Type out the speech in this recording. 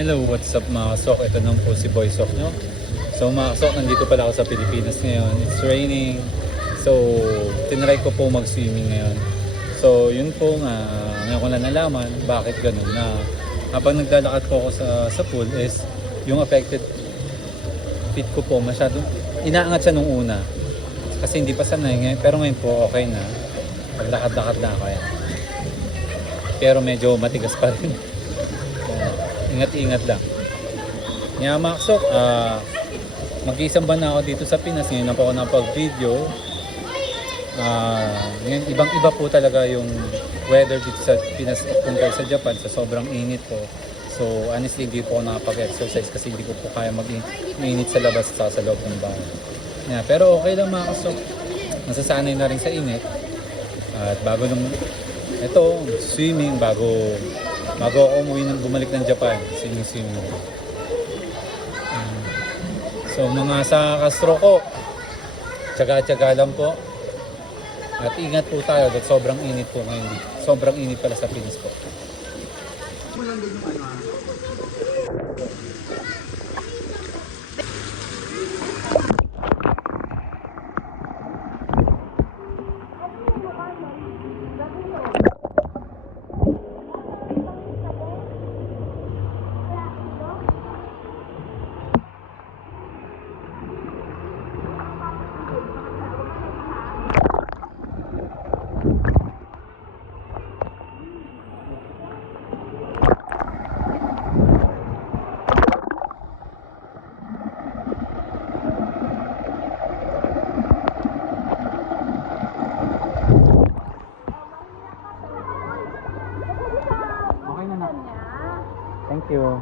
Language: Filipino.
Hello, what's up mga kasok? Ito naman po si Boy Sok nyo. So mga kasok, nandito pala ako sa Pilipinas ngayon. It's raining. So, tinry ko po mag-swimming ngayon. So, yun po nga, ngayon ko lang nalaman bakit ganun na habang naglalakad po ako sa pool is yung affected feet ko po masyadong inaangat siya nung una. Kasi hindi pa sanay ngayon. Pero ngayon po okay na. Paglakad-lakad na ako yan. Pero medyo matigas pa rin. Ingat-ingat lang. Nga Maxok, mag-iisang buwan na ako dito sa Pinas. Ngayon na po ako napag-video. Ngayon, ibang-iba po talaga yung weather dito sa Pinas compared sa Japan. Sa sobrang init po. So honestly, hindi po ako nakapag-exercise kasi hindi ko po kaya mag-init sa labas at sa loob ng bahay. Yeah, pero okay lang mga kasok. Nasasanay na rin sa init. At bago nung ito, swimming, bago ako bumalik ng Japan, swimming. So mga sa Castro ko, tsaga-tsaga lang po. At ingat po tayo dahil sobrang init po ngayon dito. Sobrang init pala sa Pinas po. Okay na na. Thank you.